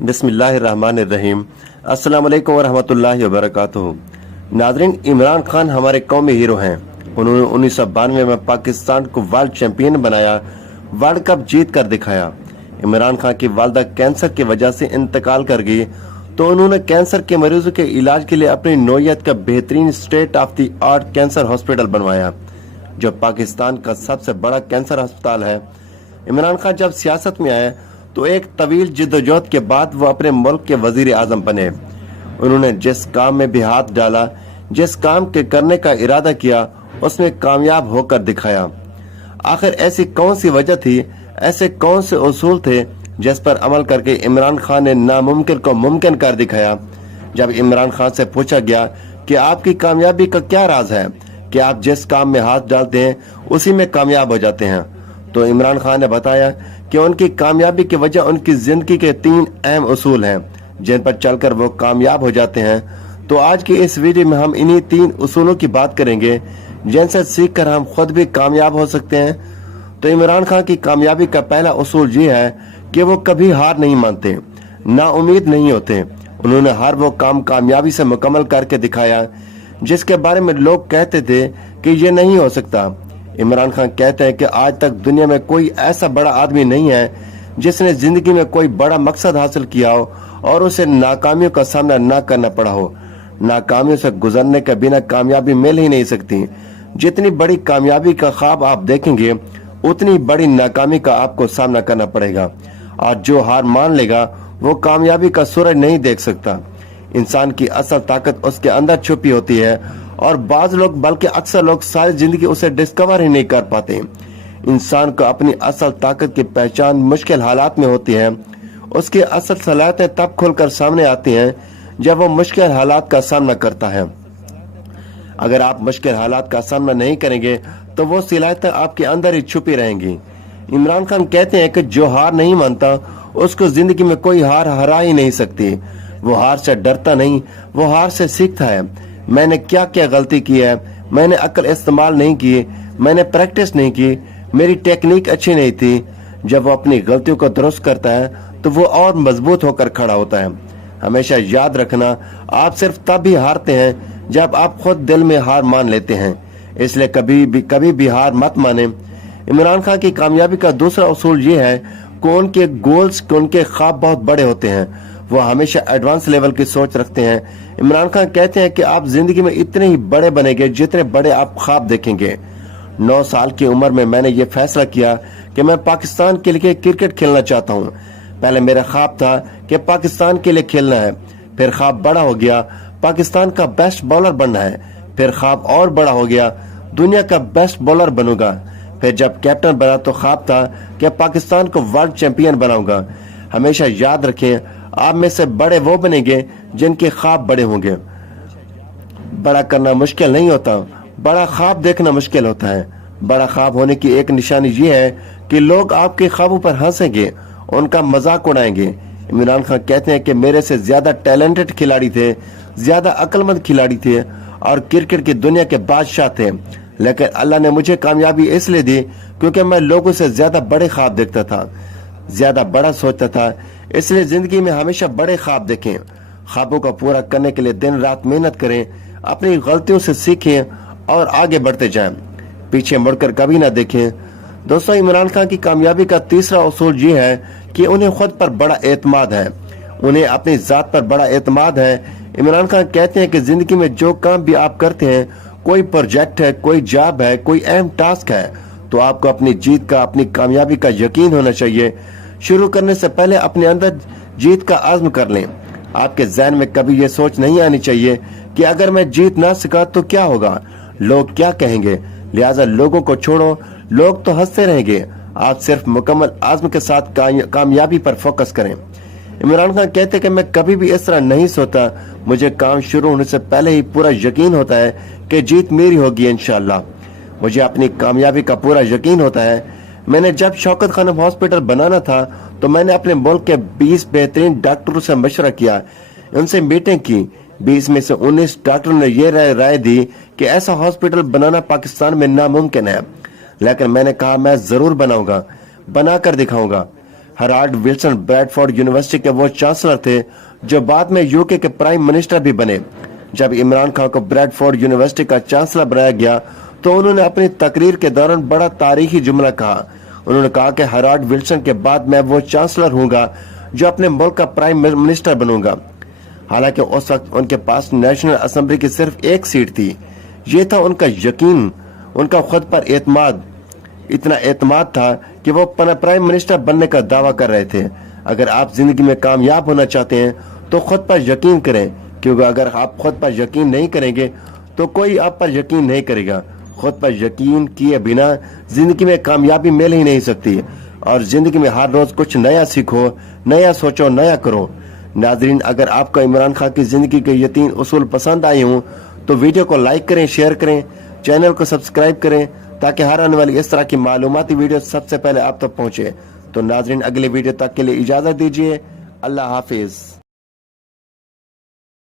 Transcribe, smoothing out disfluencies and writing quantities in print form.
बिस्मिल्लाहिर्रहमानिर्रहीम। अस्सलाम वालेकुम वरहमतुल्लाहि वबरकातुहू। नाज़रीन, इमरान खान हमारे कौमी हीरो हैं। उन्होंने 1992 में पाकिस्तान को वर्ल्ड चैंपियन बनाया, वर्ल्ड कप जीत कर दिखाया। इमरान खान की वालदा कैंसर की वजह से इंतकाल कर गई, तो उन्होंने कैंसर के मरीजों के इलाज के लिए अपनी नौयत का बेहतरीन state of the art cancer hospital बनवाया, जो पाकिस्तान का सबसे बड़ा कैंसर अस्पताल है। इमरान खान जब सियासत में आए तो एक तवील जिद्दोजहद के बाद वो अपने मुल्क के वजीर आजम बने। उन्होंने जिस काम में भी हाथ डाला, जिस काम के करने का इरादा किया, उसमें कामयाब होकर दिखाया। आखिर ऐसी कौन सी वजह थी, ऐसे कौन से उसूल थे जिस पर अमल करके इमरान खान ने नामुमकिन को मुमकिन कर दिखाया? जब इमरान खान से पूछा गया कि आपकी कामयाबी का क्या राज है कि आप जिस काम में हाथ डालते हैं उसी में कामयाब हो जाते हैं, तो इमरान खान ने बताया कि उनकी कामयाबी की वजह उनकी जिंदगी के 3 अहम उसूल हैं, जिन पर चलकर वो कामयाब हो जाते हैं। तो आज की इस वीडियो में हम इन्हीं 3 उसूलों की बात करेंगे, जिनसे सीख कर हम खुद भी कामयाब हो सकते हैं। तो इमरान खान की कामयाबी का पहला उसूल ये है कि वो कभी हार नहीं मानते, ना उम्मीद नहीं होते। उन्होंने हर वो काम कामयाबी से मुकम्मल करके दिखाया जिसके बारे में लोग कहते थे कि ये नहीं हो सकता। इमरान खान कहते हैं कि आज तक दुनिया में कोई ऐसा बड़ा आदमी नहीं है जिसने जिंदगी में कोई बड़ा मकसद हासिल किया हो और उसे नाकामियों का सामना ना करना पड़ा हो। नाकामियों से गुजरने के बिना कामयाबी मिल ही नहीं सकती। जितनी बड़ी कामयाबी का ख्वाब आप देखेंगे, उतनी बड़ी नाकामी का आपको सामना करना पड़ेगा। और जो हार मान लेगा वो कामयाबी का सूरज नहीं देख सकता। इंसान की असल ताकत उसके अंदर छुपी होती है, और बाज लोग बल्कि अक्सर लोग सारी जिंदगी उसे डिस्कवर ही नहीं कर पाते। इंसान को अपनी असल ताकत की पहचान मुश्किल हालात में होती है। उसकी असल सलाहियतें तब खुलकर सामने आती हैं जब वो मुश्किल हालात का सामना करता है। अगर आप मुश्किल हालात का सामना नहीं करेंगे तो वो सलाहियतें आपके अंदर ही छुपी रहेंगी। इमरान खान कहते हैं कि जो हार नहीं मानता उसको जिंदगी में कोई हार हरा ही नहीं सकती। वो हार से डरता नहीं, वो हार से सीखता है। मैंने क्या क्या गलती की है, मैंने अक्ल इस्तेमाल नहीं की, मैंने प्रैक्टिस नहीं की, मेरी टेक्निक अच्छी नहीं थी। जब वो अपनी गलतियों को दुरुस्त करता है तो वो और मजबूत होकर खड़ा होता है। हमेशा याद रखना, आप सिर्फ तब ही हारते हैं जब आप खुद दिल में हार मान लेते हैं। इसलिए कभी भी हार मत माने। इमरान खान की कामयाबी का दूसरा उसूल ये है कि उनके गोल्स, उनके ख्वाब बहुत बड़े होते हैं। वो हमेशा एडवांस लेवल की सोच रखते हैं। इमरान खान कहते हैं कि आप जिंदगी में इतने ही बड़े बनेंगे जितने बड़े आप ख्वाब देखेंगे। 9 साल की उम्र में मैंने ये फैसला किया कि मैं पाकिस्तान के लिए क्रिकेट खेलना चाहता हूँ। पहले मेरा ख्वाब था कि पाकिस्तान के लिए खेलना है, फिर ख्वाब बड़ा हो गया, पाकिस्तान का बेस्ट बॉलर बनना है, फिर ख्वाब और बड़ा हो गया, दुनिया का बेस्ट बॉलर बनूंगा। फिर जब कैप्टन बना तो ख्वाब था कि पाकिस्तान को वर्ल्ड चैंपियन बनाऊंगा। हमेशा याद रखें, आप में से बड़े वो बनेंगे जिनके ख्वाब बड़े होंगे। बड़ा करना मुश्किल नहीं होता, बड़ा ख्वाब देखना मुश्किल होता है। बड़ा ख्वाब होने की एक निशानी ये है कि लोग आपके ख्वाबों पर हंसेंगे, उनका मजाक उड़ाएंगे। इमरान खान कहते हैं कि मेरे से ज्यादा टैलेंटेड खिलाड़ी थे, ज्यादा अक्लमंद खिलाड़ी थे और क्रिकेट की दुनिया के बादशाह थे, लेकिन अल्लाह ने मुझे कामयाबी इसलिए दी क्योंकि मैं लोगों से ज्यादा बड़े ख्वाब देखता था, ज्यादा बड़ा सोचता था। इसलिए जिंदगी में हमेशा बड़े ख्वाब देखें, ख्वाबों को पूरा करने के लिए दिन रात मेहनत करें, अपनी गलतियों से सीखें और आगे बढ़ते जाएं, पीछे मुड़कर कभी ना देखें। दोस्तों, इमरान खान की कामयाबी का तीसरा उसूल ये है कि उन्हें खुद पर बड़ा एतमाद है, उन्हें अपनी जात पर बड़ा एतमाद है। इमरान खान कहते हैं कि जिंदगी में जो काम भी आप करते हैं, कोई प्रोजेक्ट है, कोई जॉब है, कोई अहम टास्क है, तो आपको अपनी जीत का, अपनी कामयाबी का यकीन होना चाहिए। शुरू करने से पहले अपने अंदर जीत का आज़्म कर लें। आपके ज़हन में कभी ये सोच नहीं आनी चाहिए कि अगर मैं जीत ना सका तो क्या होगा, लोग क्या कहेंगे। लिहाजा लोगों को छोड़ो, लोग तो हंसते रहेंगे। आप सिर्फ मुकम्मल आज़्म के साथ कामयाबी पर फोकस करें। इमरान खान कहते हैं कि मैं कभी भी इस तरह नहीं सोता, मुझे काम शुरू होने से पहले ही पूरा यकीन होता है कि जीत मेरी होगी इंशाअल्लाह। मुझे अपनी कामयाबी का पूरा यकीन होता है। मैंने जब शौकत खानम हॉस्पिटल बनाना था तो मैंने अपने मुल्क के 20 बेहतरीन डॉक्टरों से मशवरा किया, उनसे मीटिंग की। 20 में से 19 डॉक्टरों ने ये राय दी कि ऐसा हॉस्पिटल बनाना पाकिस्तान में नामुमकिन है, लेकिन मैंने कहा मैं जरूर बनाऊंगा, बनाकर दिखाऊंगा। हराल्ड विल्सन ब्रैडफोर्ड यूनिवर्सिटी के वो चांसलर थे जो बाद में यूके के प्राइम मिनिस्टर भी बने। जब इमरान खान को ब्रैडफोर्ड यूनिवर्सिटी का चांसलर बनाया गया तो उन्होंने अपनी तकरीर के दौरान बड़ा तारीखी जुमला कहा। उन्होंने कहा कि हराल्ड विल्सन के बाद मैं वो चांसलर हूंगा जो अपने मुल्क का प्राइम मिनिस्टर बनूंगा। हालांकि उस वक्त उनके पास नेशनल असेंबली की सिर्फ एक सीट थी। ये था उनका यकीन, उनका खुद पर एतमाद, इतना एतमाद था कि वो प्राइम मिनिस्टर बनने का दावा कर रहे थे। अगर आप जिंदगी में कामयाब होना चाहते हैं तो खुद पर यकीन करें, क्योंकि अगर आप खुद पर यकीन नहीं करेंगे तो कोई आप पर यकीन नहीं करेगा। खुद पर यकीन किए बिना जिंदगी में कामयाबी मिल ही नहीं सकती। और जिंदगी में हर रोज कुछ नया सीखो, नया सोचो, नया करो। नाजरीन, अगर आपको इमरान खान की जिंदगी के ये 3 उसूल पसंद आए हों तो वीडियो को लाइक करें, शेयर करें, चैनल को सब्सक्राइब करें ताकि हर आने वाली इस तरह की मालूमाती वीडियो सबसे पहले आप तक पहुंचे। तो नाजरीन, अगले वीडियो तक के लिए इजाजत दीजिए। अल्लाह हाफिज।